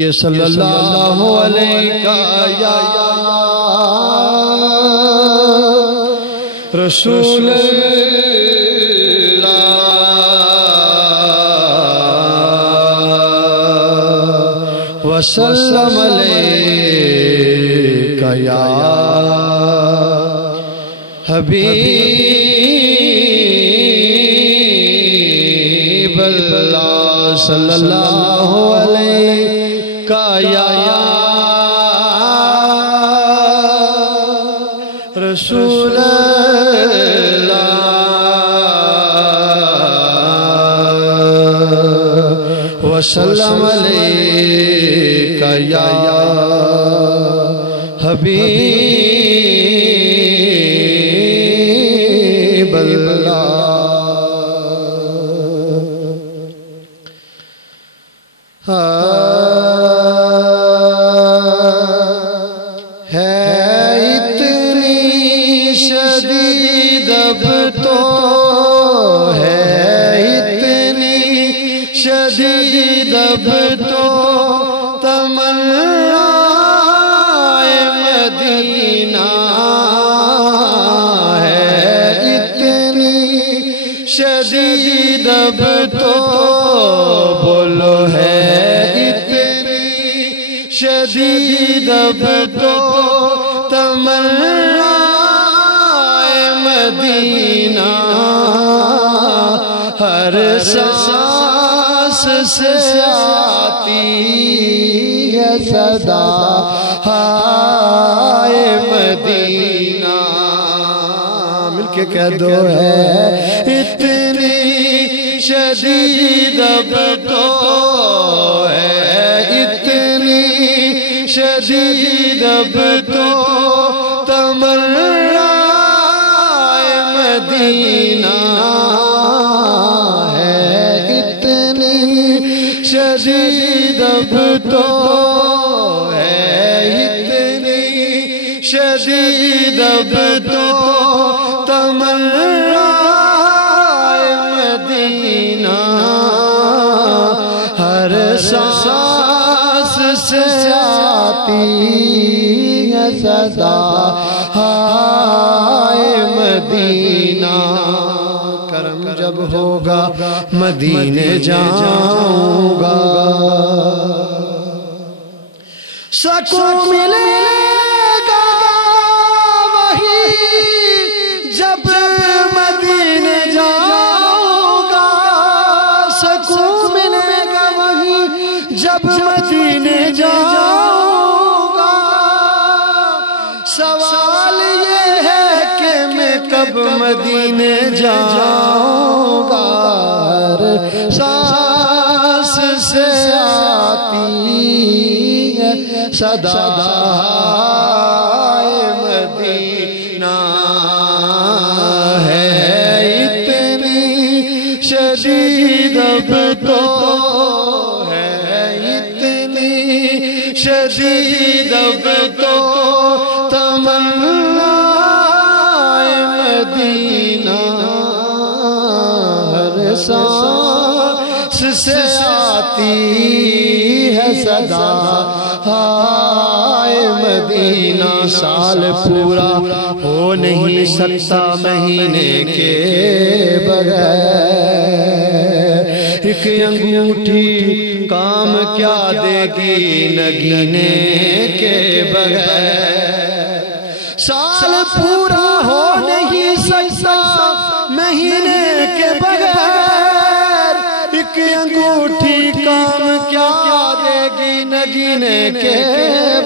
یہ صلی اللہ علیہ یا رسول اللہ وسلم علیہ یا حبیب اللہ صلی اللہ علیہ یا رسول اللہ وسلم علیک یا حبیب اللہ شدید اب تو تمنا مدینہ ہے اتنی شدید اب تو بولو ہے اتنی شدید اب تو تمنا مدینہ ہر سانس سے آتی ہے صدا ہائے مدینہ مل کے کہہ دو ہے اتنی شدید اب تو ہے اتنی شدید اب تو تمنا مدینہ شدید اب تو ہے اتنی شدید اب تو تمنا مدینہ ہر سانس سے آتی ہے صدا ہائے مدینہ کرم جب ہوگا مدینے جاؤں گا سکون ملے گا وہی جب مدینے جاؤں گا سکون ملے گا وہی جب مدینے جاؤں گا سوال یہ ہے کہ میں کب مدینے جاؤں گا سانس سے آتی ہے صدا مدینہ ہے اتنی شدید اب تو ہے اتنی شدید اب تو تمنا مدینہ ہر سانس سے آتی ہے صدا ہائے مدینہ سال پورا ہو نہیں سکتا مہینے کے بغیر ایک انگوٹھی کام کیا دے گی نگینے کے بغیر سال پورا ہو نہیں سکتا مہینے کے بغیر ایک انگوٹھی کام کیا دے گی نگینے کے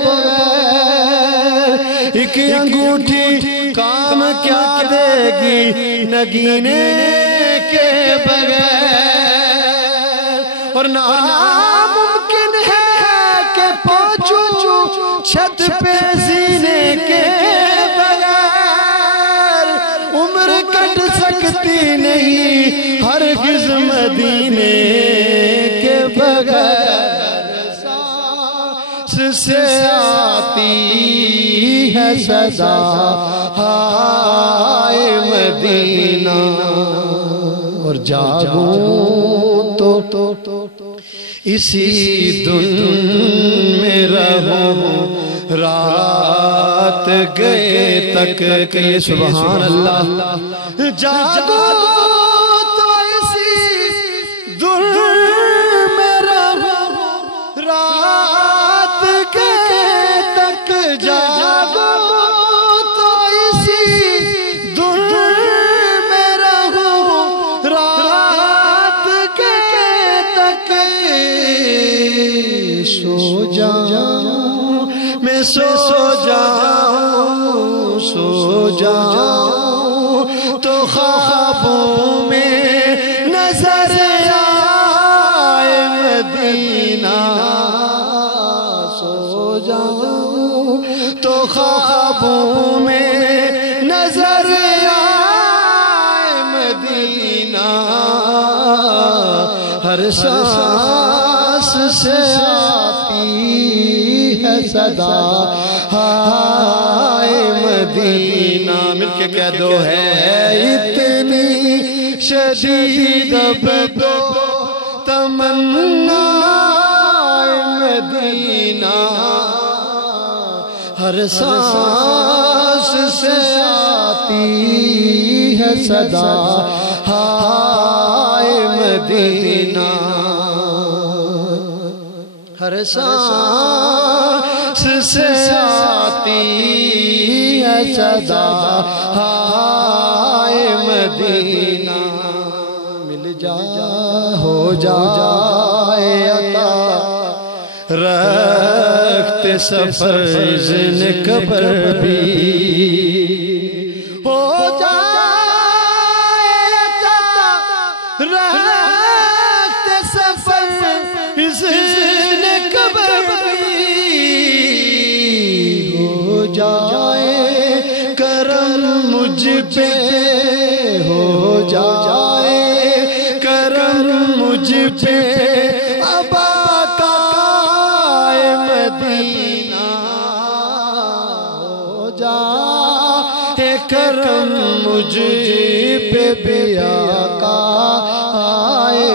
بغیر ایک انگوٹھی کام کیا دے گی نگینے کے بغیر اور ناممکن ہے کہ پہنچوں چھت پہ سینے کے بغیر عمر کٹ سکتی نہیں ہرگز مدینے کے بغیر سانس سے آتی ہے صدا ہائے مدینہ اور جاگوں تو اسی دن رات گئے تک کہ سبحان اللہ جاگو تو اسی در میں رہو رات گئے تک جاگو تو اسی در میں رہو رات گئے تک سو جاؤں میں سو جاؤں تو خوابوں میں نظر آئے مدینہ سو جاؤں تو خوابوں میں نظر آئے مدینہ ہر سانس سے صدا ہائے مدینہ مل کے کہہ دو ہے اتنی شدید اب تو تمنا مدینہ ہر سانس سے آتی ہے صدا ہائے مدینہ ہر سانس سے آتی ہے صدا ہائے مدینہ مل جا ہو جائے عطا رکھتے سفر زن قبر بھی ہو جائے عطا رکھتے سفر زن جائے کرم مجھ پہ ہو جائے کرم مجھ پہ ابا کا مدینہ ہو جائے کرم مجھ پہ بیا کا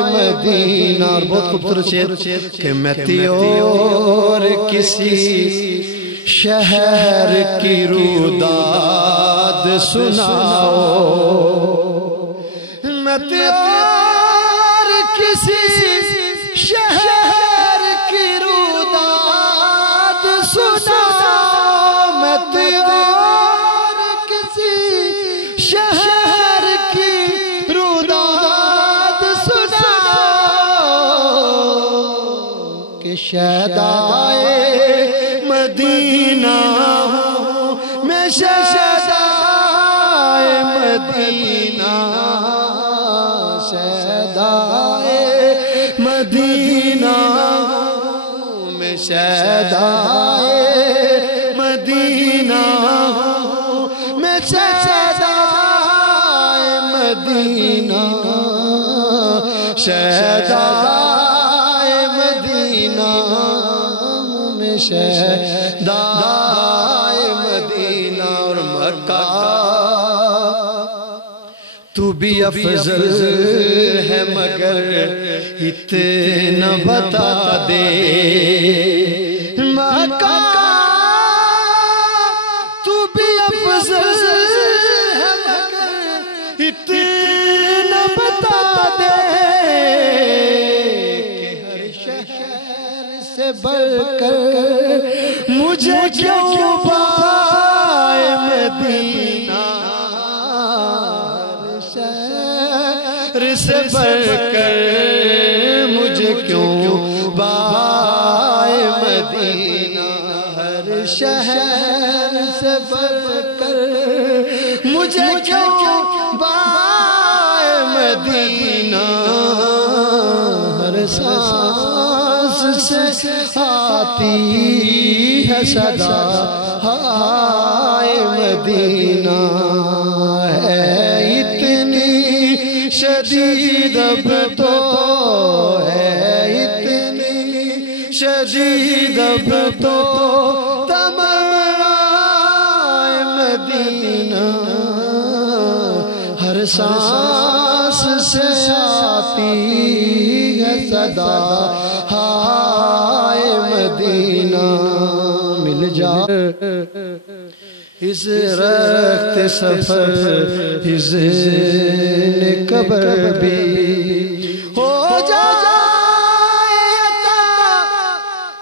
مدینہ اور بہت خوبصورت شعر کہ میں تیور کسی شہر کی روداد سناؤ میں تیور کسی شہر کی روداد سناؤ میں تیور کسی شہر کی روداد سناؤ کہ شہدائے مدینہ ہوں میں شہدائے مدینہ شہدائے مدینہ ہوں میں شہدائے مدینہ ہوں میں شہدائے مدینہ شہدائے مدینہ میں شہدائے مدینہ اور مکہ تو بھی افضل ہے مگر اتنا بتا دے مکہ تو بھی افضل ہے مگر اتنا بتا دے بڑھ کر مجھے کیوں پائے مدینہ شہر سے بڑھ کر مجھے کیوں پائے مدینہ ہر شہر سے بڑھ کر مجھے کیوں پائے مدینہ ہر سانس سے آتی ہے صدا ہائے مدینہ ہے اتنی شدید اب تو ہے اتنی شدید اب تو تمنا مدینہ ہر سانس سے آتی ہے صدا ہائے مدینہ مل جا اس رخت سفر حزن قبر بھی ہو جائے عطا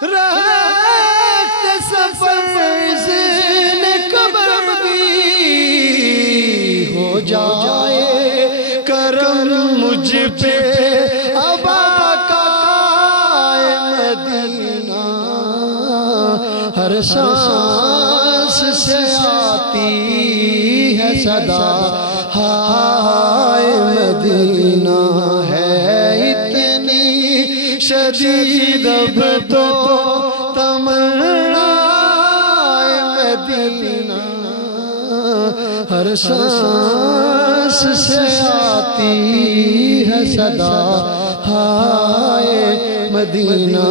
رخت سفر حزن قبر بھی ہو جائے کرم مجھ پہ ابا کا مدینہ ہر سانس سے آتی ہے صدا ہائے مدینہ ہے اتنی شدید اب تو تمنا مدینہ ہر سانس سے آتی ہے صدا ہائے مدینہ